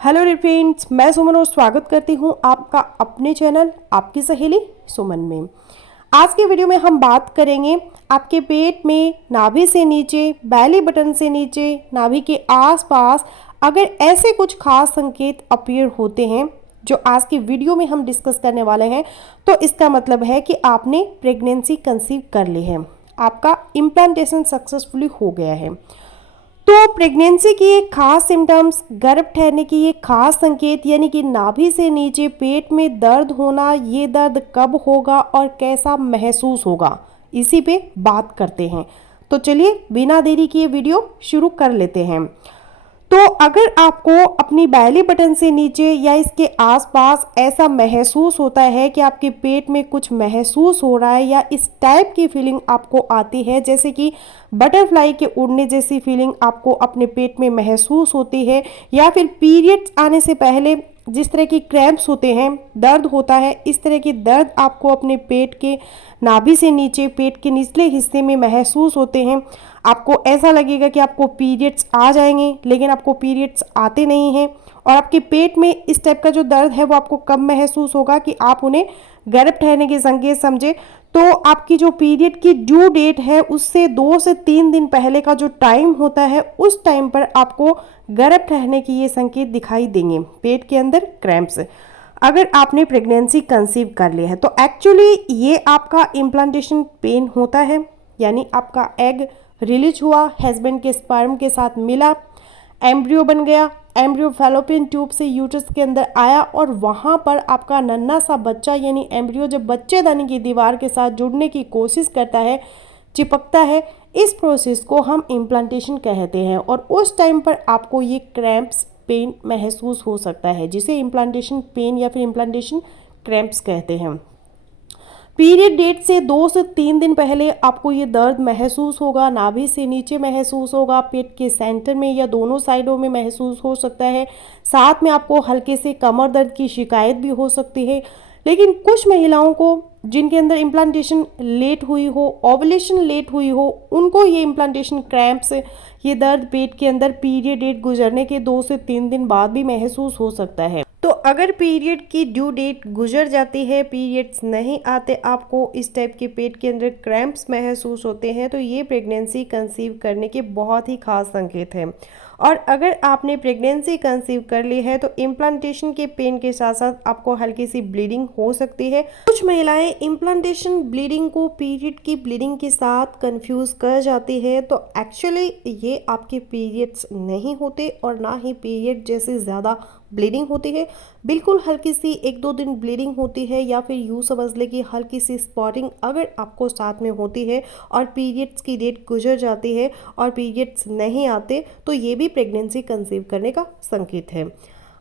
Hello friends, मैं सुमन और स्वागत करती हूँ आपका अपने चैनल आपकी सहेली सुमन में। आज के वीडियो में हम बात करेंगे आपके पेट में नाभि से नीचे, बैली बटन से नीचे, नाभि के आसपास अगर ऐसे कुछ खास संकेत अपीयर होते हैं जो आज की वीडियो में हम डिस्कस करने वाले हैं, तो इसका मतलब है कि आपने प्रेगनेंसी कंसीव कर ली है, आपका इम्प्लांटेशन सक्सेसफुली हो गया है। तो प्रेगनेंसी की एक खास सिम्टम्स, गर्भ ठहरने की एक खास संकेत यानी कि नाभि से नीचे पेट में दर्द होना, ये दर्द कब होगा और कैसा महसूस होगा, इसी पे बात करते हैं। तो चलिए बिना देरी किए वीडियो शुरू कर लेते हैं। तो अगर आपको अपनी बैली बटन से नीचे या इसके आसपास ऐसा महसूस होता है कि आपके पेट में कुछ महसूस हो रहा है या इस टाइप की फीलिंग आपको आती है, जैसे कि बटरफ्लाई के उड़ने जैसी फीलिंग आपको अपने पेट में महसूस होती है, या फिर पीरियड्स आने से पहले जिस तरह की क्रैम्प्स होते हैं, दर्द होता है, इस तरह के दर्द आपको अपने पेट के नाभि से नीचे, पेट के निचले हिस्से में महसूस होते हैं। आपको ऐसा लगेगा कि आपको पीरियड्स आ जाएंगे, लेकिन आपको पीरियड्स आते नहीं हैं। और आपके पेट में इस टाइप का जो दर्द है वो आपको कब महसूस होगा कि आप उन्हें गर्भ ठहरने के संकेत समझे। तो आपकी जो पीरियड की ड्यू डेट है उससे 2 से 3 दिन पहले का जो टाइम होता है, उस टाइम पर आपको गर्भ ठहरने की ये संकेत दिखाई देंगे, पेट के अंदर क्रैम्प्स, अगर आपने प्रेगनेंसी कंसीव कर लिया है। तो एक्चुअली ये आपका इम्प्लांटेशन पेन होता है, यानी आपका एग रिलीज हुआ, हस्बैंड के स्पर्म के साथ मिला, एम्ब्रियो बन गया, एम्ब्रियो फैलोपियन ट्यूब से यूट्रस के अंदर आया और वहाँ पर आपका नन्हा सा बच्चा यानी एम्ब्रियो जब बच्चेदानी की दीवार के साथ जुड़ने की कोशिश करता है, चिपकता है, इस प्रोसेस को हम इम्प्लांटेशन कहते हैं। और उस टाइम पर आपको ये क्रैम्प्स पेन महसूस हो सकता है, जिसे इम्प्लांटेशन पेन या फिर इम्प्लांटेशन क्रैम्प्स कहते हैं। पीरियड डेट से 2 से 3 दिन पहले आपको ये दर्द महसूस होगा, नाभि से नीचे महसूस होगा, पेट के सेंटर में या दोनों साइडों में महसूस हो सकता है। साथ में आपको हल्के से कमर दर्द की शिकायत भी हो सकती है। लेकिन कुछ महिलाओं को जिनके अंदर इम्प्लांटेशन लेट हुई हो, ओवुलेशन लेट हुई हो, उनको ये इम्प्लांटेशन क्रैम्प्स, ये दर्द पेट के अंदर पीरियड डेट गुजरने के 2 से 3 दिन बाद भी महसूस हो सकता है। तो अगर पीरियड की ड्यू डेट गुजर जाती है, पीरियड्स नहीं आते, आपको इस टाइप के पेट के अंदर क्रैम्प्स महसूस होते हैं, तो ये प्रेगनेंसी कंसीव करने के बहुत ही खास संकेत हैं। और अगर आपने प्रेगनेंसी कंसीव कर ली है तो इम्प्लांटेशन के पेन के साथ साथ आपको हल्की सी ब्लीडिंग हो सकती है। कुछ महिलाएं इम्प्लांटेशन ब्लीडिंग को पीरियड की ब्लीडिंग के साथ कंफ्यूज कर जाती है। तो एक्चुअली ये आपके पीरियड्स नहीं होते और ना ही पीरियड जैसे ज़्यादा ब्लीडिंग होती है। बिल्कुल हल्की सी 1-2 दिन ब्लीडिंग होती है, या फिर यूँ समझ ले कि हल्की सी स्पॉटिंग अगर आपको साथ में होती है और पीरियड्स की डेट गुजर जाती है और पीरियड्स नहीं आते, तो ये भी प्रेगनेंसी कंसीव करने का संकेत है।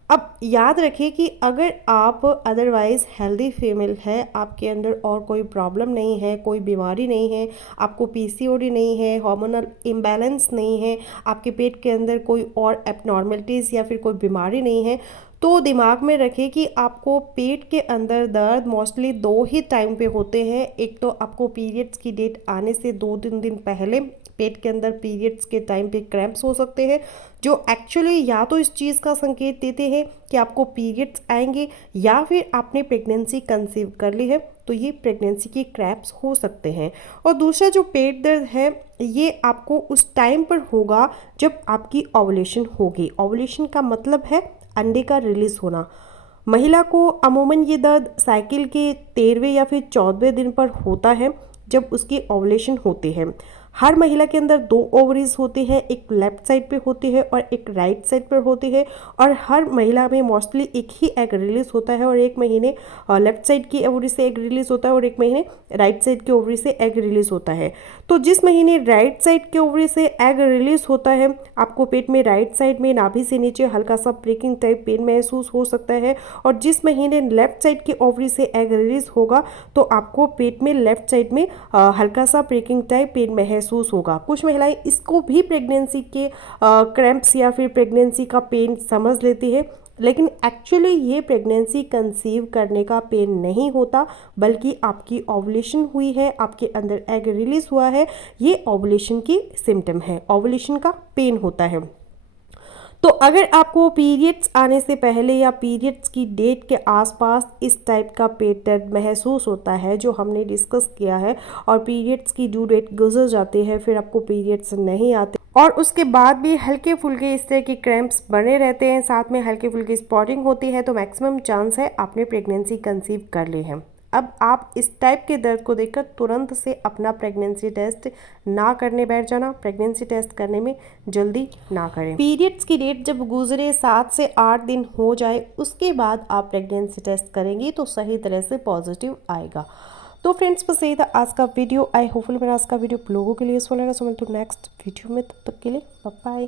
अब याद रखिए कि अगर आप अदरवाइज़ हेल्दी फीमेल है, आपके अंदर और कोई प्रॉब्लम नहीं है, कोई बीमारी नहीं है, आपको पीसीओडी नहीं है, हार्मोनल इम्बैलेंस नहीं है, आपके पेट के अंदर कोई और एबनॉर्मलिटीज़ या फिर कोई बीमारी नहीं है, तो दिमाग में रखें कि आपको पेट के अंदर दर्द मोस्टली 2 ही टाइम पे होते हैं। एक तो आपको पीरियड्स की डेट आने से 2-3 दिन पहले पेट के अंदर पीरियड्स के टाइम पे क्रैम्प्स हो सकते हैं, जो एक्चुअली या तो इस चीज़ का संकेत देते हैं कि आपको पीरियड्स आएंगे, या फिर आपने प्रेगनेंसी कंसीव कर ली है तो ये प्रेगनेंसी के क्रैम्प्स हो सकते हैं। और दूसरा जो पेट दर्द है, ये आपको उस टाइम पर होगा जब आपकी ओवुलेशन होगी। ओवुलेशन का मतलब है अंडे का रिलीज होना। महिला को अमूमन ये दर्द साइकिल के 13वें या फिर 14वें दिन पर होता है, जब उसकी ओवुलेशन होती है। हर महिला के अंदर 2 ओवरीज होती है, एक लेफ्ट साइड पे होती है और एक राइट साइड पर होती है। और हर महिला में मोस्टली एक ही एग रिलीज होता है, और एक महीने लेफ्ट साइड की ओवरी से एग रिलीज होता है और एक महीने राइट साइड की ओवरी से एग रिलीज होता है। तो जिस महीने राइट साइड के ओवरी से एग रिलीज होता है, आपको पेट में राइट साइड में नाभि से नीचे हल्का सा प्रिकिंग टाइप पेन महसूस हो सकता है। और जिस महीने लेफ्ट साइड की ओवरी से एग रिलीज होगा, तो आपको पेट में लेफ्ट साइड में हल्का सा प्रिकिंग टाइप पेन महसूस होगा। कुछ महिलाएं इसको भी प्रेगनेंसी के क्रैम्प्स या फिर प्रेगनेंसी का पेन समझ लेती है, लेकिन एक्चुअली ये प्रेगनेंसी कंसीव करने का पेन नहीं होता, बल्कि आपकी ओवुलेशन हुई है, आपके अंदर एग रिलीज हुआ है, ये ओवुलेशन की सिम्टम है, ओवुलेशन का पेन होता है। तो अगर आपको पीरियड्स आने से पहले या पीरियड्स की डेट के आसपास इस टाइप का पेट दर्द महसूस होता है जो हमने डिस्कस किया है, और पीरियड्स की ड्यू डेट गुजर जाती है, फिर आपको पीरियड्स नहीं आते और उसके बाद भी हल्के फुल्के इस तरह के क्रैम्प्स बने रहते हैं, साथ में हल्के फुल्के स्पॉटिंग होती है, तो मैक्सिमम चांस है आपने प्रेगनेंसी कंसीव कर ली है। अब आप इस टाइप के दर्द को देखकर तुरंत से अपना प्रेगनेंसी टेस्ट ना करने बैठ जाना। प्रेगनेंसी टेस्ट करने में जल्दी ना करें। पीरियड्स की डेट जब गुजरे 7 से 8 दिन हो जाए उसके बाद आप प्रेगनेंसी टेस्ट करेंगी तो सही तरह से पॉजिटिव आएगा। तो फ्रेंड्स बस यही था आज का वीडियो। आई होपफुल मेरा आज का वीडियो आप लोगों के लिए यूजफुल लगा। सो मिलते हैं नेक्स्ट वीडियो में, तब तक के लिए बाय बाय।